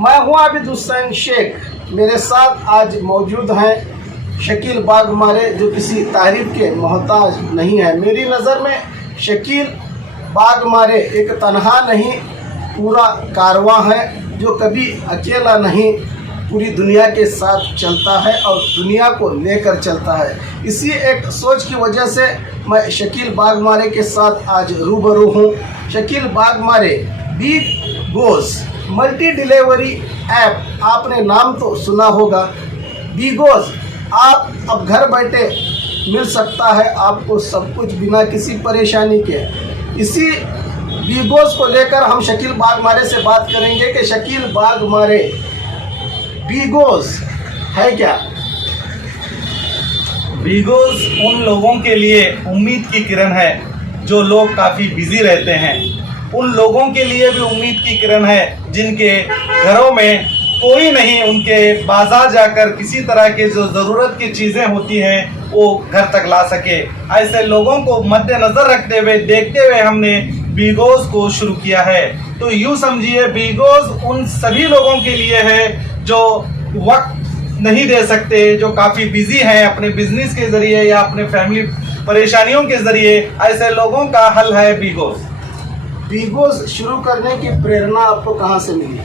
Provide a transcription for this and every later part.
मैं हूं आबिद हुसैन शेख। मेरे साथ आज मौजूद हैं शकील बागमारे, जो किसी तारीफ के मोहताज नहीं है। मेरी नज़र में शकील बागमारे एक तन्हा नहीं, पूरा कारवां है जो कभी अकेला नहीं, पूरी दुनिया के साथ चलता है और दुनिया को लेकर चलता है। इसी एक सोच की वजह से मैं शकील बागमारे के साथ आज रूबरू हूँ। शकील बागमारे बिगोज़ मल्टी डिलीवरी ऐप, आपने नाम तो सुना होगा। बिगोज़ आप अब घर बैठे मिल सकता है आपको सब कुछ बिना किसी परेशानी के। इसी बिगोज़ को लेकर हम शकील बागमारे से बात करेंगे कि शकील बागमारे बिगोज़ है क्या। बिगोज़ उन लोगों के लिए उम्मीद की किरण है जो लोग काफ़ी बिजी रहते हैं। उन लोगों के लिए भी उम्मीद की किरण है जिनके घरों में कोई नहीं, उनके बाजार जाकर किसी तरह के जो ज़रूरत की चीज़ें होती हैं वो घर तक ला सके। ऐसे लोगों को मद्देनज़र रखते हुए, देखते हुए हमने बिगोज़ को शुरू किया है। तो यूँ समझिए, बिगोज़ उन सभी लोगों के लिए है जो वक्त नहीं दे सकते, जो काफ़ी बिजी हैं अपने बिजनेस के ज़रिए या अपने फैमिली परेशानियों के ज़रिए। ऐसे लोगों का हल है बिगोज़। बिगोज़ शुरू करने की प्रेरणा आपको कहाँ से मिली?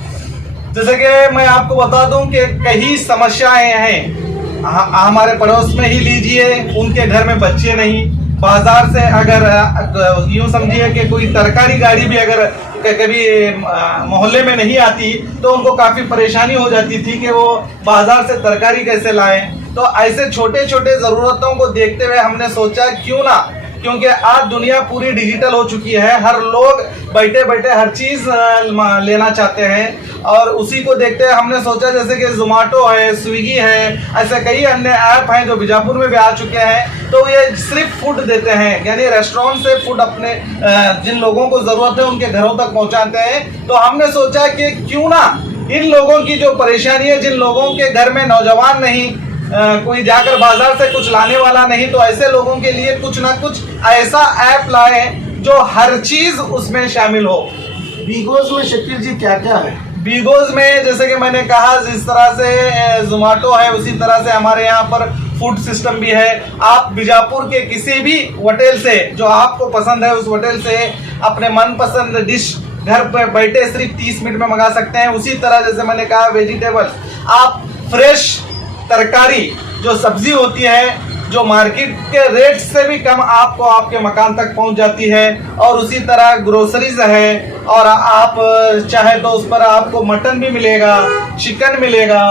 जैसे कि मैं आपको बता दूं कि कई समस्याएं हैं। हमारे पड़ोस में ही लीजिए, उनके घर में बच्चे नहीं, बाजार से अगर यूँ समझिए कि कोई तरकारी गाड़ी भी अगर कभी मोहल्ले में नहीं आती तो उनको काफ़ी परेशानी हो जाती थी कि वो बाजार से तरकारी कैसे लाएं। तो ऐसे छोटे छोटे ज़रूरतों को देखते हुए हमने सोचा क्यों ना, क्योंकि आज दुनिया पूरी डिजिटल हो चुकी है, हर लोग बैठे बैठे हर चीज़ लेना चाहते हैं। और उसी को देखते हुए हमने सोचा, जैसे कि ज़ोमैटो है, स्विगी है, ऐसे कई अन्य ऐप हैं जो बीजापुर में भी आ चुके हैं। तो ये सिर्फ फूड देते हैं, यानी रेस्टोरेंट से फूड अपने जिन लोगों को ज़रूरत है उनके घरों तक पहुँचाते हैं। तो हमने सोचा कि क्यों ना इन लोगों की जो परेशानी है, जिन लोगों के घर में नौजवान नहीं, कोई जाकर बाजार से कुछ लाने वाला नहीं, तो ऐसे लोगों के लिए कुछ ना कुछ ऐसा ऐप लाए जो हर चीज उसमें शामिल हो। बिगोज़ में शकील जी क्या क्या है? बिगोज़ में जैसे कि मैंने कहा, जिस तरह से ज़ोमैटो है उसी तरह से हमारे यहाँ पर फूड सिस्टम भी है। आप बीजापुर के किसी भी होटल से, जो आपको पसंद है उस होटल से अपने मनपसंद डिश घर पर बैठे सिर्फ 30 मिनट में मंगा सकते हैं। उसी तरह जैसे मैंने कहा, वेजिटेबल्स, आप फ्रेश तरकारी जो सब्जी होती है जो मार्केट के रेट से भी कम आपको आपके मकान तक पहुंच जाती है। और उसी तरह ग्रोसरीज है, और आप चाहे तो उस पर आपको मटन भी मिलेगा, चिकन मिलेगा,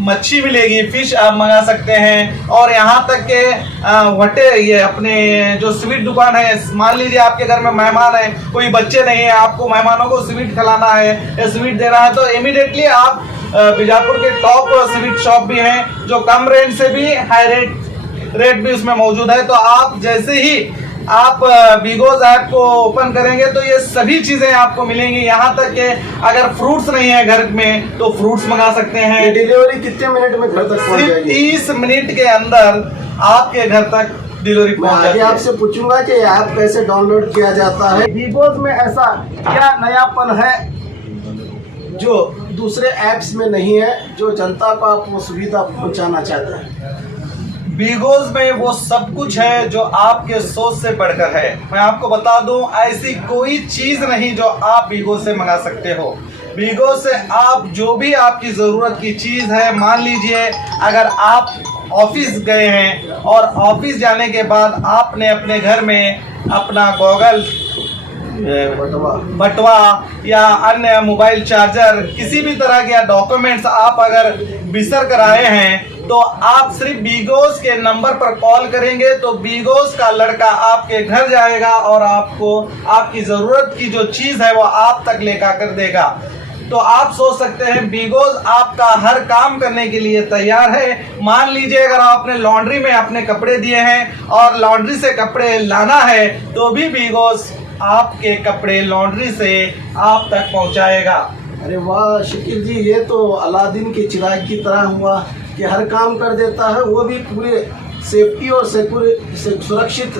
मच्छी मिलेगी, फिश आप मंगा सकते हैं। और यहाँ तक के ये अपने जो स्वीट दुकान है, मान लीजिए आपके घर में मेहमान है, कोई बच्चे नहीं है, आपको मेहमानों को स्वीट खिलाना है या स्वीट देना है, तो इमीडिएटली आप बीजापुर के टॉप स्वीट शॉप भी हैं जो कम रेंज से भी हाई रेट भी उसमें मौजूद है। तो आप जैसे ही आप बिगोज़ ऐप को ओपन करेंगे तो ये सभी चीज़ें आपको मिलेंगी। यहाँ तक कि अगर फ्रूट्स नहीं है घर में तो फ्रूट्स मंगा सकते हैं। डिलीवरी कितने मिनट में घर तक पहुँच जाएगी? 30 मिनट के अंदर आपके घर तक डिलीवरी पहुँच जाएगी। आपसे पूछूंगा कि ऐप कैसे डाउनलोड किया जाता है। बिगोज़ में ऐसा क्या नयापन है जो दूसरे ऐप्स में नहीं है, जो जनता को आप वो सुविधा पहुंचाना चाहते हैं? बिगोज़ में वो सब कुछ है जो आपके सोच से बढ़कर है। मैं आपको बता दूं, ऐसी कोई चीज़ नहीं जो आप बिगोज़ से मंगा सकते हो। बिगोज़ से आप जो भी आपकी ज़रूरत की चीज़ है, मान लीजिए अगर आप ऑफिस गए हैं और ऑफिस जाने के बाद आपने अपने घर में अपना गॉगल, बटवा या अन्य मोबाइल चार्जर, किसी भी तरह के डॉक्यूमेंट्स आप अगर बिसर कर आए हैं, तो आप सिर्फ बिगोज़ के नंबर पर कॉल करेंगे तो बिगोज़ का लड़का आपके घर जाएगा और आपको आपकी ज़रूरत की जो चीज़ है वो आप तक लेकर कर देगा। तो आप सोच सकते हैं बिगोज़ आपका हर काम करने के लिए तैयार है। मान लीजिए अगर आपने लॉन्ड्री में अपने कपड़े दिए हैं और लॉन्ड्री से कपड़े लाना है, तो भी बिगोज़ आपके कपड़े लॉन्ड्री से आप तक पहुंचाएगा। अरे वाह शकील जी, ये तो अलादीन के चिराग की तरह हुआ कि हर काम कर देता है, वो भी पूरे सेफ्टी और सुरक्षित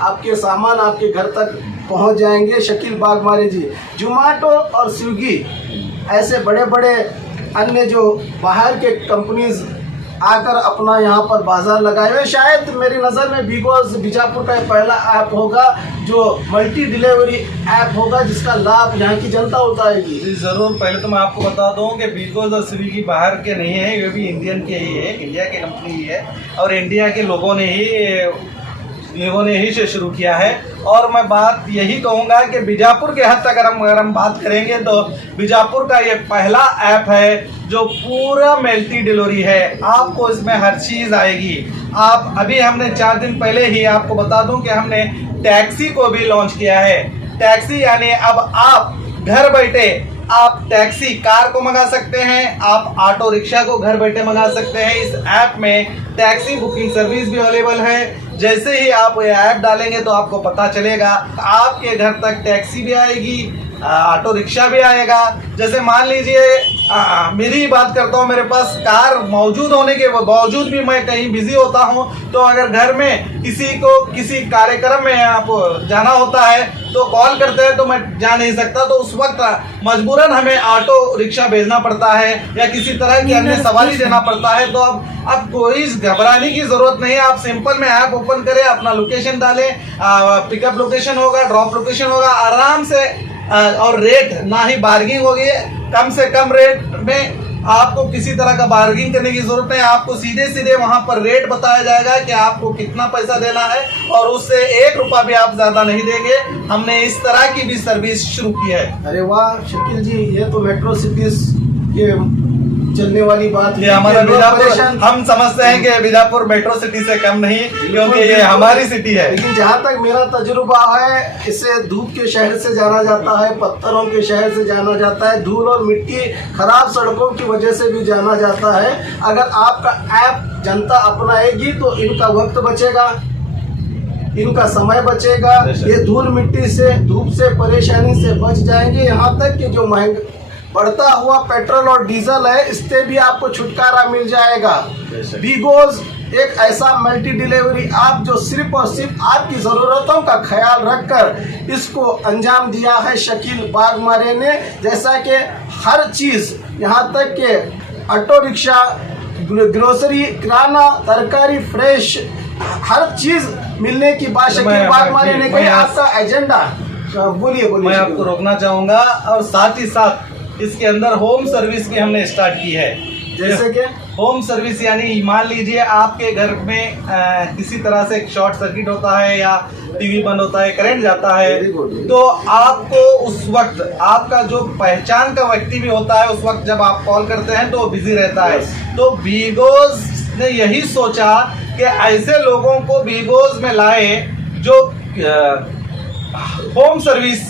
आपके सामान आपके घर तक पहुंच जाएंगे। शकील बागमारे जी, ज़ोमैटो और स्विगी ऐसे बड़े बड़े अन्य जो बाहर के कंपनीज आकर अपना यहाँ पर बाजार लगाए हुए। शायद मेरी नज़र में बिगोज बीजापुर का पहला ऐप होगा जो मल्टी डिलीवरी ऐप होगा, जिसका लाभ यहाँ की जनता उठाएगी। जी जरूर। पहले तो मैं आपको बता दूं कि बिगोज और स्विगी बाहर के नहीं है, ये भी इंडियन के ही है, इंडिया की कंपनी ही है और इंडिया के लोगों ने ही से शुरू किया है। और मैं बात यही कहूँगा कि बीजापुर के हद तक अगर हम बात करेंगे तो बीजापुर का ये पहला ऐप है जो पूरा मल्टी डिलीवरी है। आपको इसमें हर चीज़ आएगी। आप अभी हमने 4 दिन पहले ही आपको बता दूं कि हमने टैक्सी को भी लॉन्च किया है। टैक्सी यानी अब आप घर बैठे आप टैक्सी कार को मंगा सकते हैं, आप ऑटो रिक्शा को घर बैठे मंगा सकते हैं। इस ऐप में टैक्सी बुकिंग सर्विस भी अवेलेबल है। जैसे ही आप ये ऐप डालेंगे तो आपको पता चलेगा आपके घर तक टैक्सी भी आएगी, ऑटो रिक्शा भी आएगा। जैसे मान लीजिए मेरी बात करता हूँ, मेरे पास कार मौजूद होने के बावजूद भी मैं कहीं बिजी होता हूँ, तो अगर घर में किसी को किसी कार्यक्रम में आप जाना होता है तो कॉल करते हैं तो मैं जा नहीं सकता, तो उस वक्त मजबूरन हमें ऑटो रिक्शा भेजना पड़ता है या किसी तरह की अन्य सवारी देना पड़ता है। तो अब कोई घबराने की जरूरत नहीं है। आप सिंपल में ऐप ओपन करें, अपना लोकेशन डालें, पिकअप लोकेशन होगा, ड्रॉप लोकेशन होगा, आराम से और रेट ना ही बार्गिंग होगी, कम से कम रेट में आपको किसी तरह का बार्गिंग करने की जरूरत नहीं। आपको सीधे सीधे वहां पर रेट बताया जाएगा कि आपको कितना पैसा देना है और उससे 1 रुपया भी आप ज्यादा नहीं देंगे। हमने इस तरह की भी सर्विस शुरू की है। अरे वाह शकील जी, ये तो मेट्रो सिटीज के चलने वाली बात है। ये हमारा बीजापुर, हम समझते हैं कि बीजापुर मेट्रो सिटी से कम नहीं, क्योंकि ये हमारी सिटी है। लेकिन जहाँ तक मेरा तजुर्बा है, इसे धूप के शहर से जाना जाता है, पत्थरों के शहर से जाना जाता है, धूल और मिट्टी खराब सड़कों की वजह से भी जाना जाता है। अगर आपका ऐप जनता अपनाएगी तो इनका वक्त बचेगा, इनका समय बचेगा, ये धूल मिट्टी से धूप से परेशानी से बच जाएंगे। यहाँ तक कि जो महंगा बढ़ता हुआ पेट्रोल और डीजल है, इससे भी आपको छुटकारा मिल जाएगा। बिगोज एक ऐसा मल्टी डिलीवरी ऐप जो सिर्फ और सिर्फ आपकी ज़रूरतों का ख्याल रखकर इसको अंजाम दिया है शकील बागमारे ने। जैसा कि हर चीज़, यहाँ तक कि ऑटो रिक्शा, ग्रोसरी, किराना, तरकारी, फ्रेश, हर चीज़ मिलने की बात शकील बागमारे ने कही। आपका एजेंडा बोलिए। मैं आपको रोकना चाहूँगा और साथ ही साथ इसके अंदर होम सर्विस भी हमने स्टार्ट की है। जैसे कि होम सर्विस यानी मान लीजिए आपके घर में किसी तरह से एक शॉर्ट सर्किट होता है या टीवी बंद होता है, करंट जाता है, तो आपको उस वक्त आपका जो पहचान का व्यक्ति भी होता है, उस वक्त जब आप कॉल करते हैं तो वो बिजी रहता है। तो बिगोज ने यही सोचा कि ऐसे लोगों को बिगोज में लाए जो होम सर्विस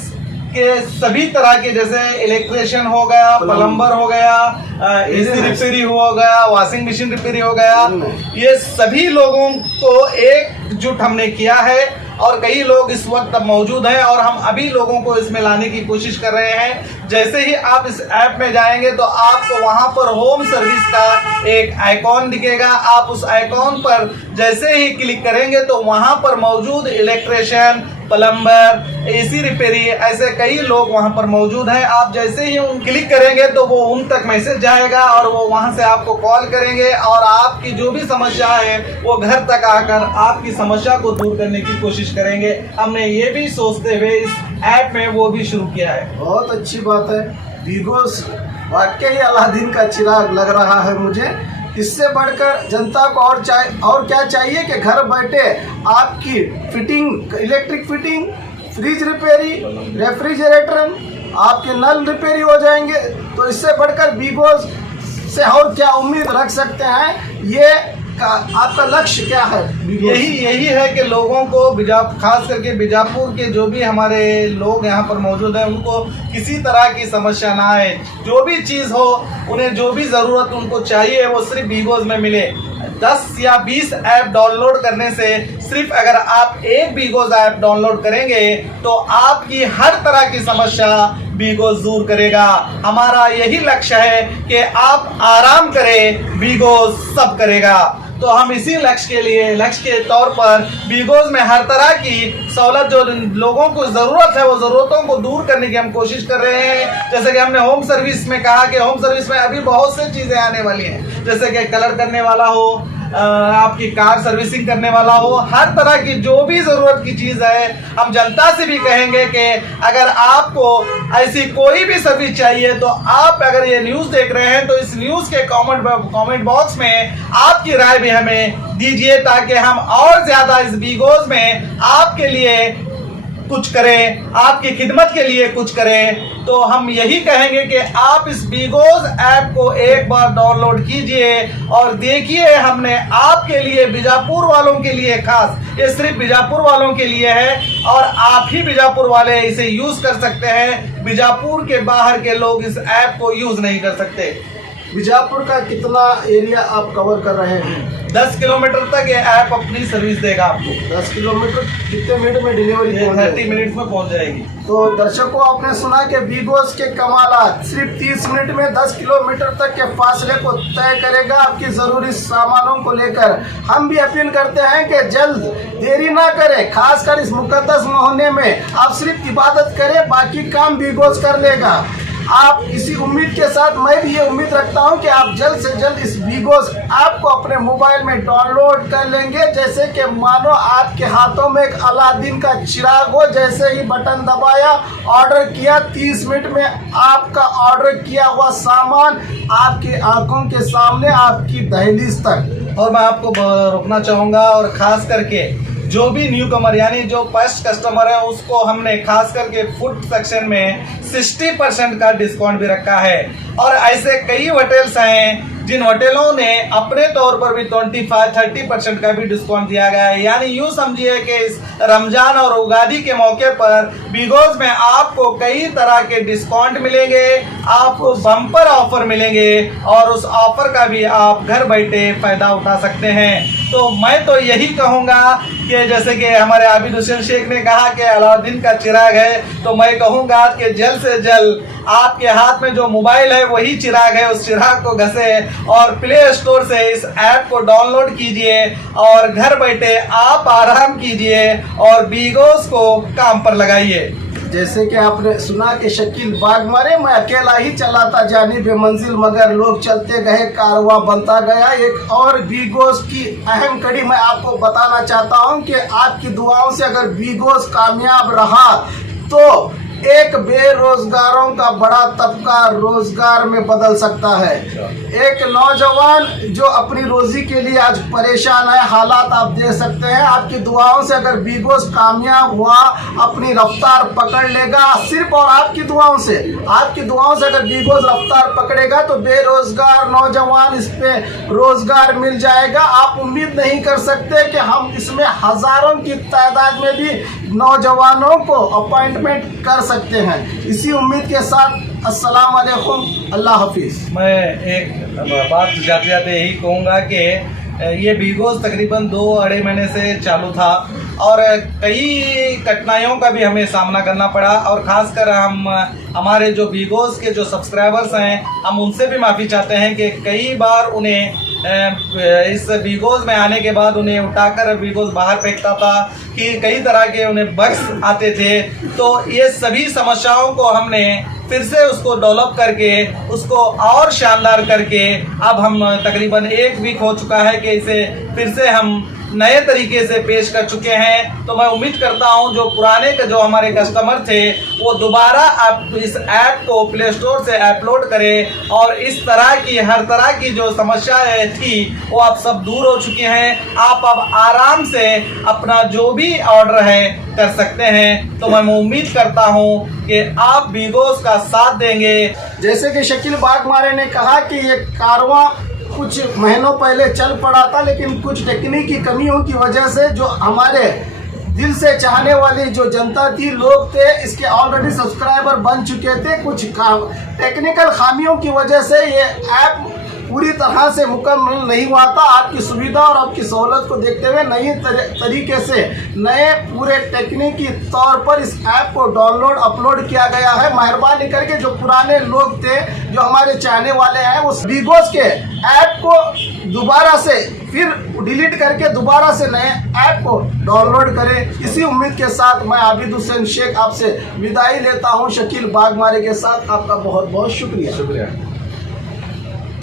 के सभी तरह के, जैसे इलेक्ट्रिशियन हो गया, प्लम्बर हो गया, एसी रिपेयरी हो गया, वॉशिंग मशीन रिपेयरी हो गया, ये सभी लोगों को एकजुट हमने किया है। और कई लोग इस वक्त अब मौजूद हैं और हम अभी लोगों को इसमें लाने की कोशिश कर रहे हैं। जैसे ही आप इस ऐप में जाएंगे तो आपको वहां पर होम सर्विस का एक आइकॉन दिखेगा। आप उस आइकॉन पर जैसे ही क्लिक करेंगे तो वहां पर मौजूद इलेक्ट्रिशियन, प्लम्बर, एसी रिपेयरी, ऐसे कई लोग वहां पर मौजूद हैं। आप जैसे ही उन क्लिक करेंगे तो वो उन तक मैसेज जाएगा और वो वहां से आपको कॉल करेंगे और आपकी जो भी समस्या है वो घर तक आकर आपकी समस्या को दूर करने की कोशिश करेंगे। हमने ये भी सोचते हुए इस ऐप में वो भी शुरू किया है। बहुत अच्छी बात है। बिगोस वाकई अलादीन का चिराग लग रहा है मुझे। इससे बढ़कर जनता को और क्या चाहिए कि घर बैठे आपकी फिटिंग, इलेक्ट्रिक फिटिंग, फ्रिज रिपेयरी, रेफ्रिजरेटर, आपके नल रिपेयरी हो जाएंगे। तो इससे बढ़कर बिगोस से और क्या उम्मीद रख सकते हैं? ये आपका लक्ष्य क्या है? यही है कि लोगों को खास करके बीजापुर के जो भी हमारे लोग यहाँ पर मौजूद हैं उनको किसी तरह की समस्या ना आए। जो भी चीज़ हो, उन्हें जो भी ज़रूरत उनको चाहिए वो सिर्फ बिगोस में मिले। 10 या 20 ऐप डाउनलोड करने से, सिर्फ अगर आप एक बिगोस ऐप डाउनलोड करेंगे तो आपकी हर तरह की समस्या बिगोस दूर करेगा। हमारा यही लक्ष्य है कि आप आराम करें, बिगोस सब करेगा। तो हम इसी लक्ष्य के तौर पर बीगोज में हर तरह की सहूलत जो लोगों को ज़रूरत है वो ज़रूरतों को दूर करने की हम कोशिश कर रहे हैं। जैसे कि हमने होम सर्विस में कहा कि होम सर्विस में अभी बहुत सी चीज़ें आने वाली हैं, जैसे कि कलर करने वाला हो, आपकी कार सर्विसिंग करने वाला हो, हर तरह की जो भी ज़रूरत की चीज़ है। हम जनता से भी कहेंगे कि अगर आपको ऐसी कोई भी सर्विस चाहिए तो आप अगर ये न्यूज़ देख रहे हैं तो इस न्यूज़ के कमेंट बॉक्स में आपकी राय भी हमें दीजिए, ताकि हम और ज़्यादा इस बीगोज में आपके लिए कुछ करें, आपकी खिदमत के लिए कुछ करें। तो हम यही कहेंगे कि आप इस बीगोज ऐप को एक बार डाउनलोड कीजिए और देखिए, हमने आपके लिए, बीजापुर वालों के लिए खास, ये सिर्फ बीजापुर वालों के लिए है और आप ही बीजापुर वाले इसे यूज़ कर सकते हैं। बीजापुर के बाहर के लोग इस ऐप को यूज़ नहीं कर सकते। बीजापुर का कितना एरिया आप कवर कर रहे हैं? 10 किलोमीटर तक ये ऐप अपनी सर्विस देगा आपको। 10 किलोमीटर कितने मिनट में डिलीवरी? 30 मिनट में पहुंच जाएगी। तो दर्शकों, आपने सुना कि बीगोज के कमालात सिर्फ 30 मिनट में 10 किलोमीटर तक के फासले को तय करेगा आपकी ज़रूरी सामानों को लेकर। हम भी अपील करते हैं कि जल्द देरी ना करें, खासकर इस मुकद्दस महीने में आप सिर्फ इबादत करें, बाकी काम बीगोज कर लेगा। आप इसी उम्मीद के साथ मैं भी ये उम्मीद रखता हूं कि आप जल्द से जल्द इस बीगोज ऐप को अपने मोबाइल में डाउनलोड कर लेंगे। जैसे कि मानो आपके हाथों में एक अलादीन का चिराग हो, जैसे ही बटन दबाया, ऑर्डर किया, 30 मिनट में आपका ऑर्डर किया हुआ सामान आपकी आंखों के सामने, आपकी दहलीज तक। और मैं आपको रोकना चाहूँगा, और ख़ास करके जो भी न्यू कमर यानी जो फर्स्ट कस्टमर है उसको हमने खास करके फूड सेक्शन में 60% का डिस्काउंट भी रखा है। और ऐसे कई होटल्स हैं जिन होटलों ने अपने तौर पर भी 25-30% का भी डिस्काउंट दिया गया है। यानी यूँ समझिए कि इस रमजान और उगादी के मौके पर बीगोज में आपको कई तरह के डिस्काउंट मिलेंगे, आपको बम्पर ऑफर मिलेंगे और उस ऑफर का भी आप घर बैठे फ़ायदा उठा सकते हैं। तो मैं तो यही कहूँगा कि जैसे कि हमारे आबिद हुसैन शेख ने कहा कि अलाउद्दीन का चिराग है, तो मैं कहूँगा कि जल्द से जल्द आपके हाथ में जो मोबाइल है वही चिराग है, उस चिराग को घसे और प्ले स्टोर से इस ऐप को डाउनलोड कीजिए और घर बैठे आप आराम कीजिए और बीगोज को काम पर लगाइए। जैसे कि आपने सुना कि शकील बाग मारे, मैं अकेला ही चला था जानी बेमंजिल, मगर लोग चलते गए, कारवां बनता गया। एक और बीगोज की अहम कड़ी मैं आपको बताना चाहता हूं कि आपकी दुआओं से अगर बीगोज कामयाब रहा तो एक बेरोजगारों का बड़ा तबका रोजगार में बदल सकता है। एक नौजवान जो अपनी रोजी के लिए आज परेशान है, हालात आप देख सकते हैं। आपकी दुआओं से अगर बीगोज कामयाब हुआ, अपनी रफ्तार पकड़ लेगा, सिर्फ और आपकी दुआओं से अगर बीगोज रफ्तार पकड़ेगा तो बेरोजगार नौजवान इस पे रोजगार मिल जाएगा। आप उम्मीद नहीं कर सकते कि हम इसमें हजारों की तादाद में भी नौजवानों को अपॉइंटमेंट कर सकते हैं। इसी उम्मीद के साथ अस्सलाम वालेकुम, अल्लाह हाफिज़। मैं एक बात जाते जाते यही कहूँगा कि ये बीगोज तकरीबन 2-2.5 महीने से चालू था और कई कठिनाइयों का भी हमें सामना करना पड़ा। और ख़ासकर हमारे जो बीगोज के जो सब्सक्राइबर्स हैं, हम उनसे भी माफ़ी चाहते हैं कि कई बार उन्हें इस बीगोज में आने के बाद उन्हें उठाकर बीगोज बाहर फेंकता था, कि कई तरह के उन्हें बग्स आते थे। तो ये सभी समस्याओं को हमने फिर से उसको डेवलप करके उसको और शानदार करके अब हम तकरीबन 1 वीक हो चुका है कि इसे फिर से हम नए तरीके से पेश कर चुके हैं। तो मैं उम्मीद करता हूं जो पुराने जो हमारे कस्टमर थे वो दोबारा आप इस ऐप को प्ले स्टोर से अपलोड करें और इस तरह की हर तरह की जो समस्याएं थी वो आप सब दूर हो चुकी हैं। आप अब आराम से अपना जो भी ऑर्डर है कर सकते हैं। तो मैं उम्मीद करता हूं कि आप बीगोज का साथ देंगे। जैसे कि शकील बाग मारे ने कहा कि ये कारवां कुछ महीनों पहले चल पड़ा था, लेकिन कुछ तकनीकी कमियों की वजह से जो हमारे दिल से चाहने वाली जो जनता थी, लोग थे, इसके ऑलरेडी सब्सक्राइबर बन चुके थे, कुछ टेक्निकल खामियों की वजह से ये ऐप पूरी तरह से मुकम्मल नहीं हुआ था। आपकी सुविधा और आपकी सहूलत को देखते हुए नई तरीके से नए पूरे तकनीकी तौर पर इस ऐप को डाउनलोड अपलोड किया गया है। मेहरबानी करके जो पुराने लोग थे, जो हमारे चाहने वाले हैं, उस बिगोस के ऐप को दोबारा से फिर डिलीट करके दोबारा से नए ऐप को डाउनलोड करें। इसी उम्मीद के साथ मैं आबिद हुसैन शेख आपसे विदाई लेता हूं, शकील बागमारे के साथ। आपका बहुत बहुत शुक्रिया।